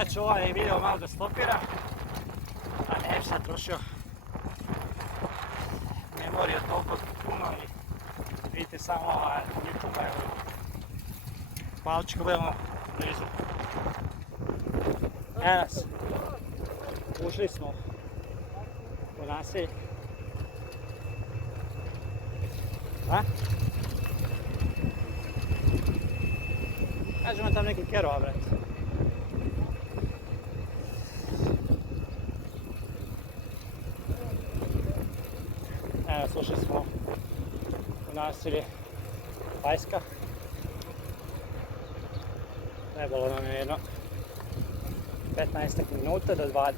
Ja ću ovaj video malo da stopiram, a ne bi sad trošio memoriju toliko puno i vidite samo YouTube-a, palčiku budemo blizu. Evo nas, ušli smo u naselje. Kažemo tam neki kerova, bret. Evo, slušali smo u naselje Bajska. Trebalo nam je jedno 15 minuta do 20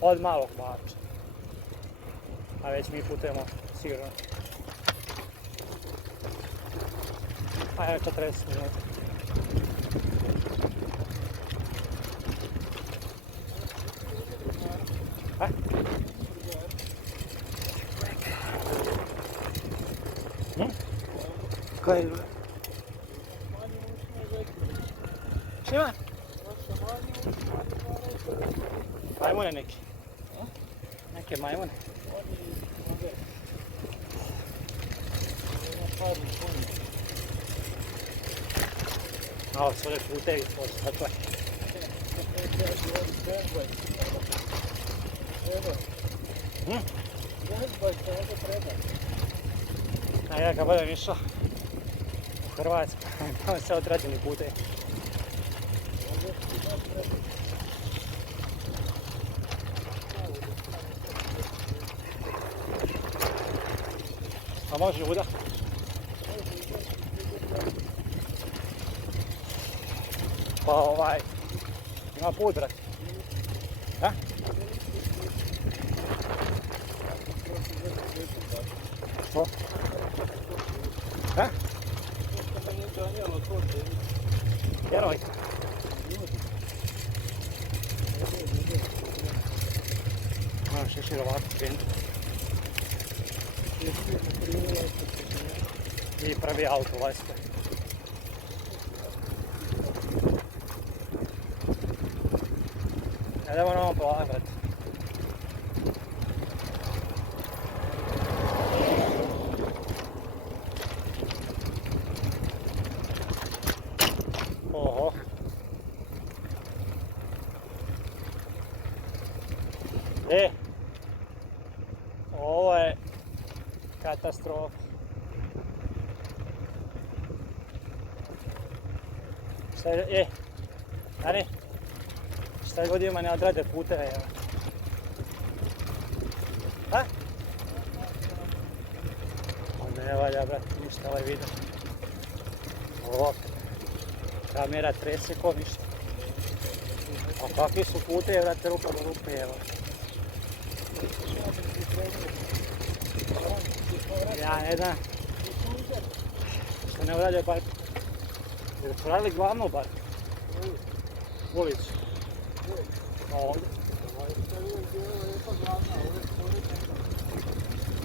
od malog Bača. A već mi putujemo sigurno. Pa evo 40 minuta. Koji je? Šta ima? Majmune neki. Neke majmune. A ovo su ovdje putevi, ovo su takve. A ja kad budem išao u Hrvatsku, imam sve odrađeni putevi. A može uda? Pa ima put, brat. Ha? Što? Ha? Vjerojka. Moraš još ir ovako krenuti. I prvi auto vajste. Idemo na ovom polagati. Oho. Ovo je katastrofa. Šta je, Dani, šta god ima ne odrade puteve, evo. Ha? Onda ne valja, brate, ništa ovaj video. Ovo, kamera trese ko ništa. A kakvi su putevi, brate, rupa do rupe, evo. Ja ne znam. Što ne uradio bar. Jer su radili glavno bar. Ulicu. Ovdje.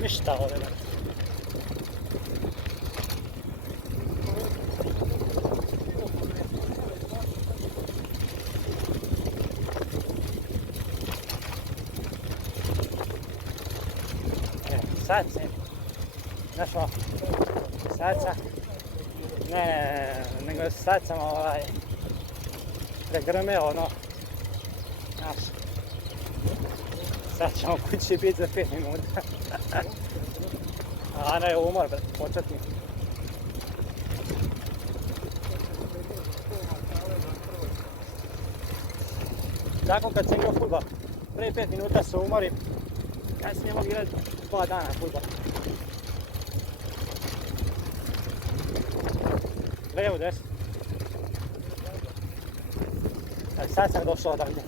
Ništa ovdje, bar. Sad se, znaš ovo, sad sam, nego sad sam pregrmeo ono, znaš, sad ćemo kući biti za 5 minuta. A Ana je umor, početni. Tako kad sam igrao fudbal, prije 5 minuta se umorim, kad sam ne mogu igrati 2 dana fudbal. Lijevo, desno. Sad sam došao odavde.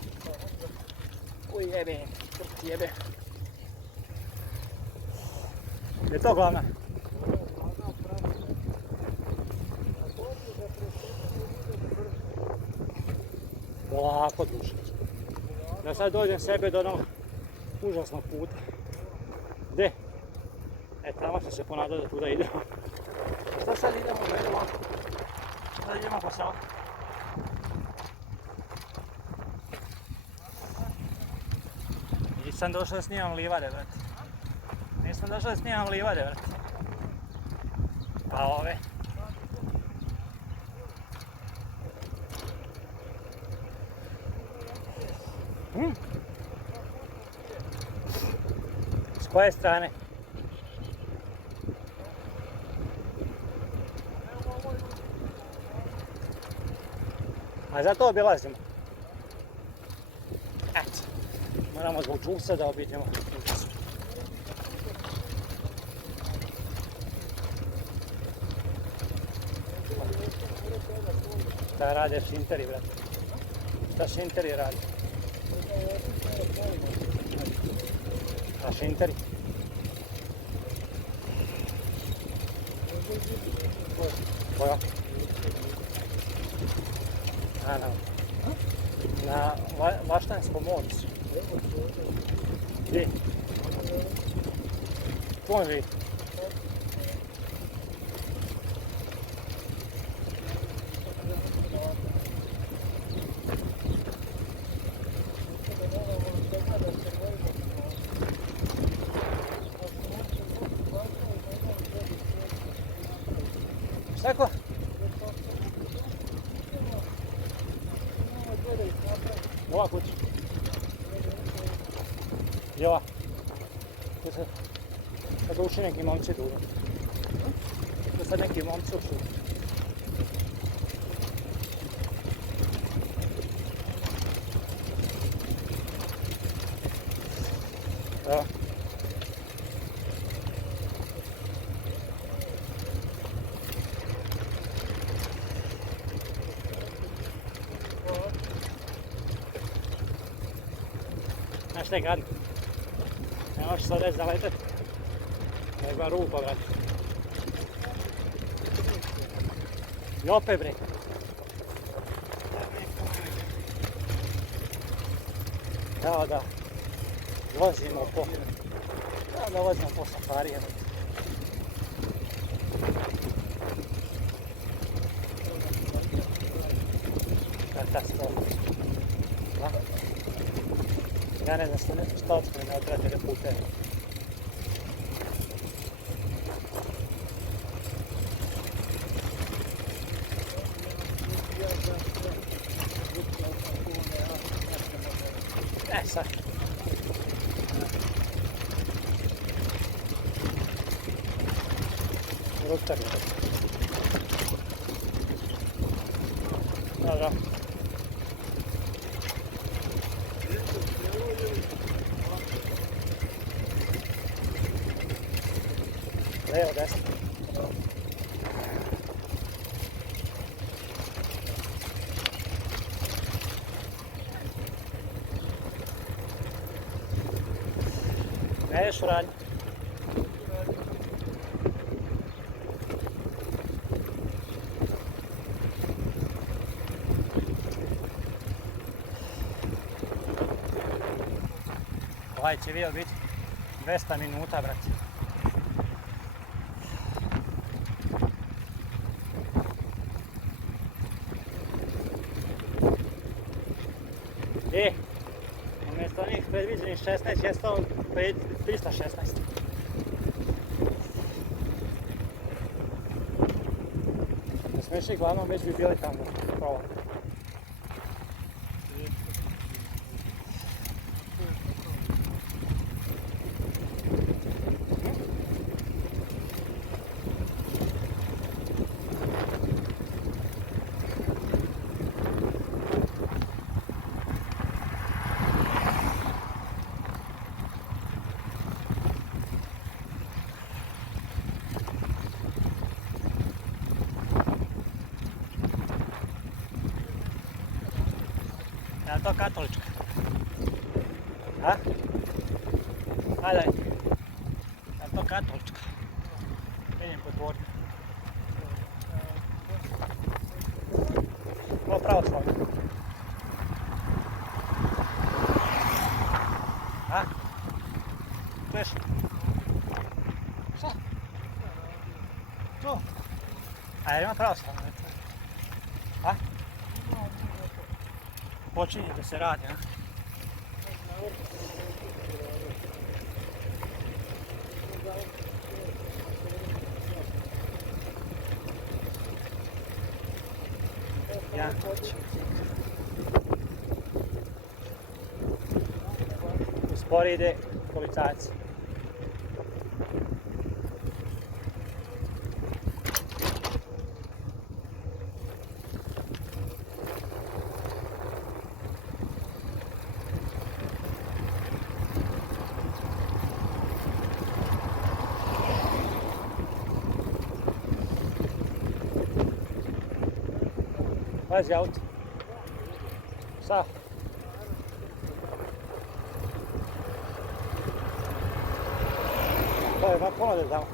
Uj jebe, krti jebe. Je to glavna? Polako duše. Da sad dođem sebe do onog užasnog puta. Gdje? Tamo sam se ponadao da tuda idemo. Šta sad idemo? Sad idemo po selu. Nisam došao da snimam livade, brate. Nisam došao da snimam livade, brate. Pa ove. S koje strane? A zato obilazimo. Eto. Moramo zbog džusa da obiđemo. Šta rade šinteri, brate? Šta šinteri rade? A šinteri? Koja? Na Vaštanskom moru. Gdje? Tvoj živi? Šta ko? Ova kuća. I ova. Tu se sad uši neki momci duro. Tu sad neki momci ušli. Evo. Znaš šta je gadno? Ne možeš sad već zaletet. Nego rupa, brate. I opet, bre. Evo da vozimo po... Da vozimo po safarije. Katastrofa. Ja ne znam šta odsme ne odvratile puteve. Sad. Rutar. Dobro. Levo, desno. Ne ideš u radnju. Ovaj će video biti 200 minuta, brate. Umjesto onih predviđenih 16 je stao 316. Da smo išli glavnom već bi bili tamo. Pravo. Je to katolička? A? Ajde. Je to katolička? Vidim po dvorju. Ovo pravoslavno. A? Tu ješ? Šta? Tu? A ima pravoslavno? A? Počinje da se radi, a? Janković. Uspori ide policajac. Pazi auto. Sa. To je pomade tamo.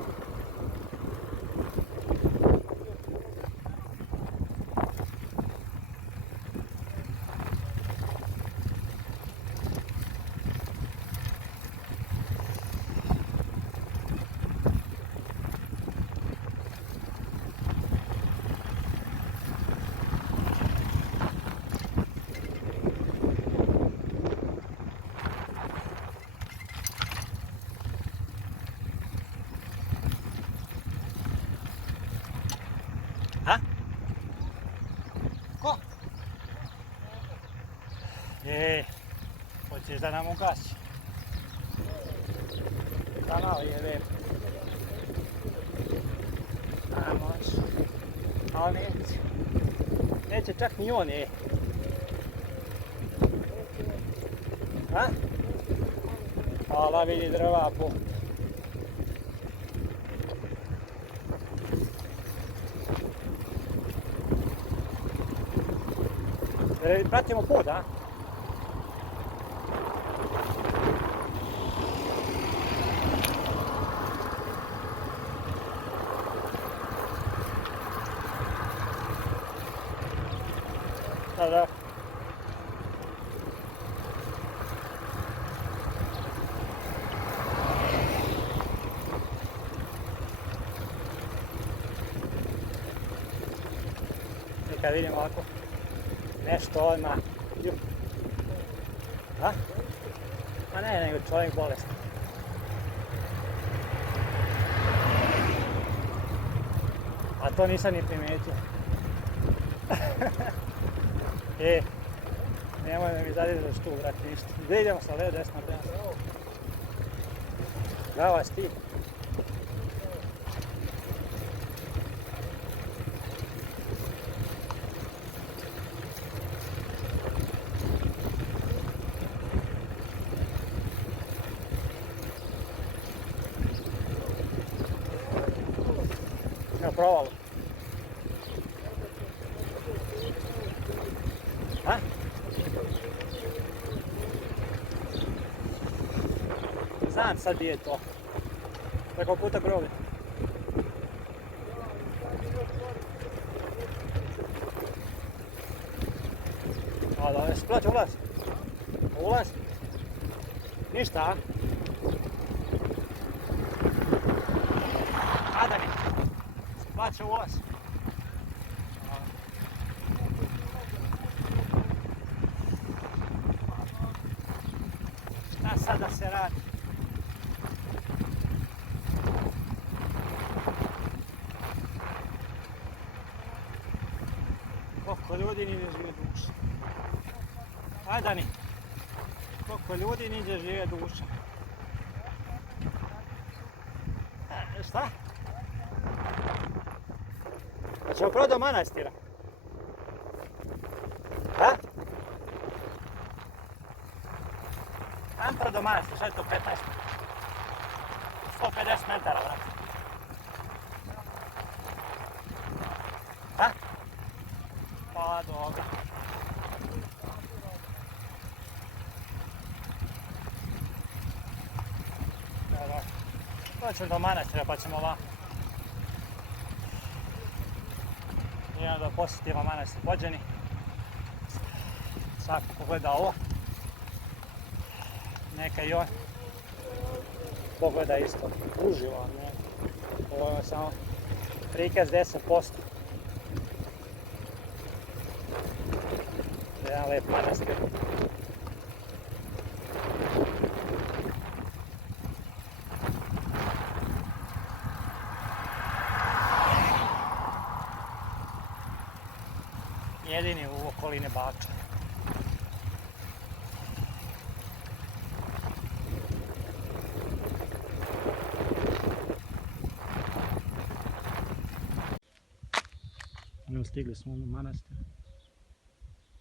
Ha? Ko? Hoćeš da nam ugasi? Kanal je lijep. A može. Ali neće. Neće čak ni on je. Ha? Hvala, vidi drva po. Pratimo put, a? Da. I kad vidim ovako nešto odmah. A? Ma ne, nego čovjek bolestan. A to nisam ni primijetio. Nemoj da mi zadiraš tu, brat, ništa. Gdje idemo sa levo, desno, prema? Brava si ti. Na provalu. A? Znam sad gdje je to. Preko puta groblja. A da, jesi plaća ulaz? Ulaz? Ništa, a? Adani, plaća ulaz. Šta sad da se radi? Koliko ljudi nije žive duša. Adani, koliko ljudi nije žive duša. Šta? Pa ćemo prvo do manastira. Ha? Ajmo prvo do manastira, što je to 15? 150 metara, brate. Ha? Pa dobro. Doćemo do manastira pa ćemo ovako. I onda posjetimo manastir Pođeni. Svako ko gleda ovo, neka i on pogleda isto uživo. Ovo je samo prikaz 10%. Jedan lep manastir. jedini u okoline Bača. Stigli smo u manastir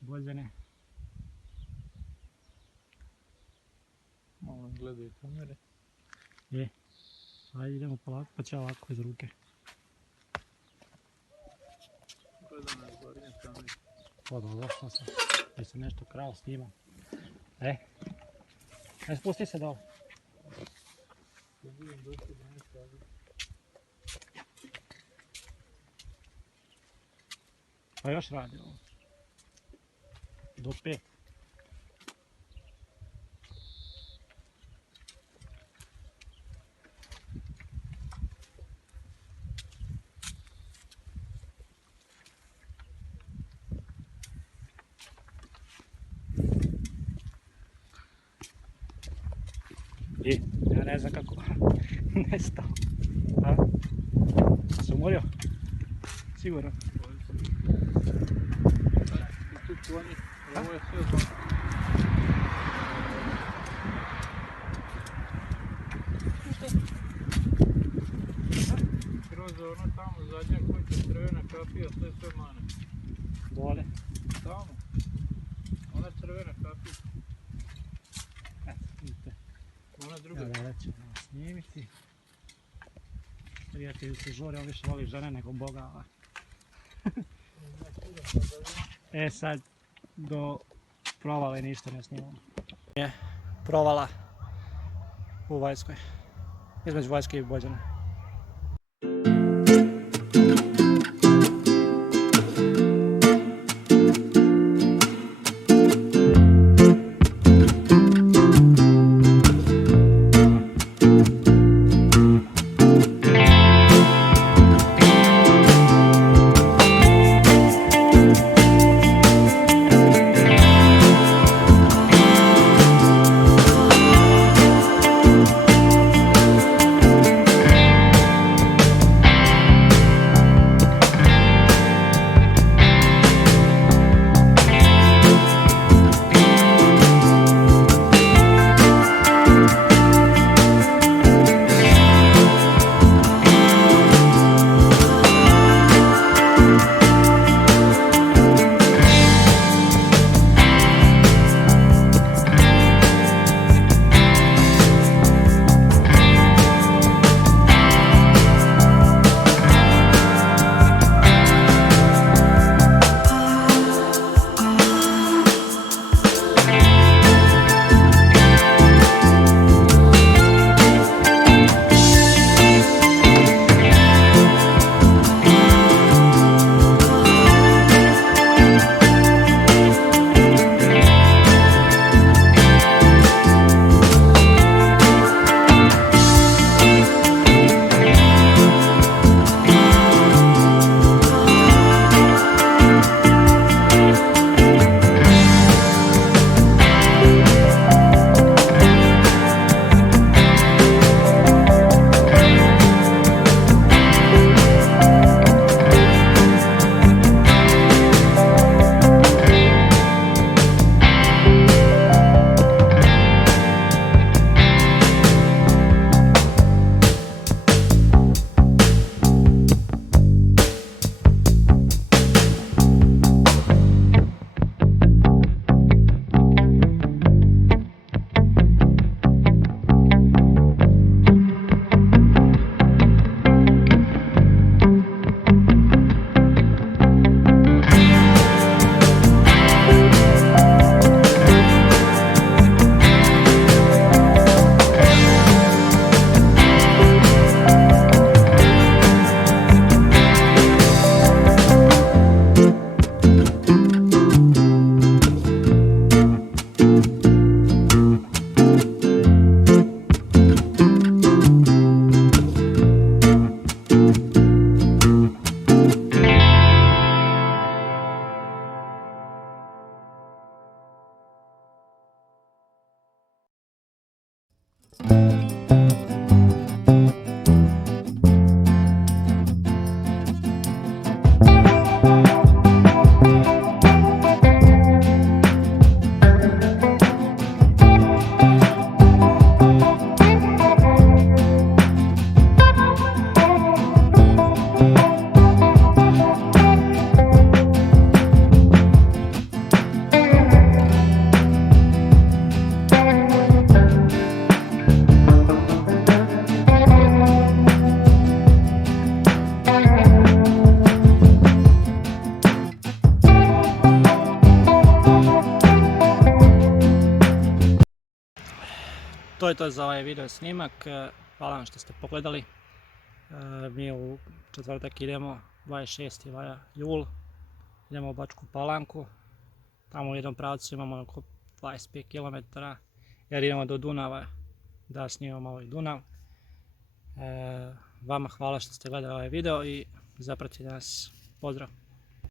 Boljane. Malo gledaju kamere. Ajde idemo polako, pa će ovako iz ruke. Gledam na gornje kamere. Došao sam, jer sam nešto krao snimam. Spusti se dole. Ja vidim doći do nešto, ali... Pa još radi ovo. Do 5. Ja ne znam kako nestao. A se umorio? Sigurno. Tu kloni, ovo je sve zon. Kroz ono tamo zadnja kuća, crvena kapija, sve mane. Dole. Tamo. Ona crvena kapija. Vidite. Ona druga. Da ću snimiti. Prijatelji se žure, on više voli žene nego Boga. Sad do provale ništa ne snimamo. Je provala u Vajskoj. Između Vajske i Boljane. To je to za ovaj video snimak. Hvala vam što ste pogledali. Mi u četvrtak idemo, 26. jul, idemo u Bačku Palanku. Tamo u jednom pravcu imamo oko 25 km jer idemo do Dunava da snimamo ovaj Dunav. Vama hvala što ste gledali ovaj video i zapratili nas. Pozdrav!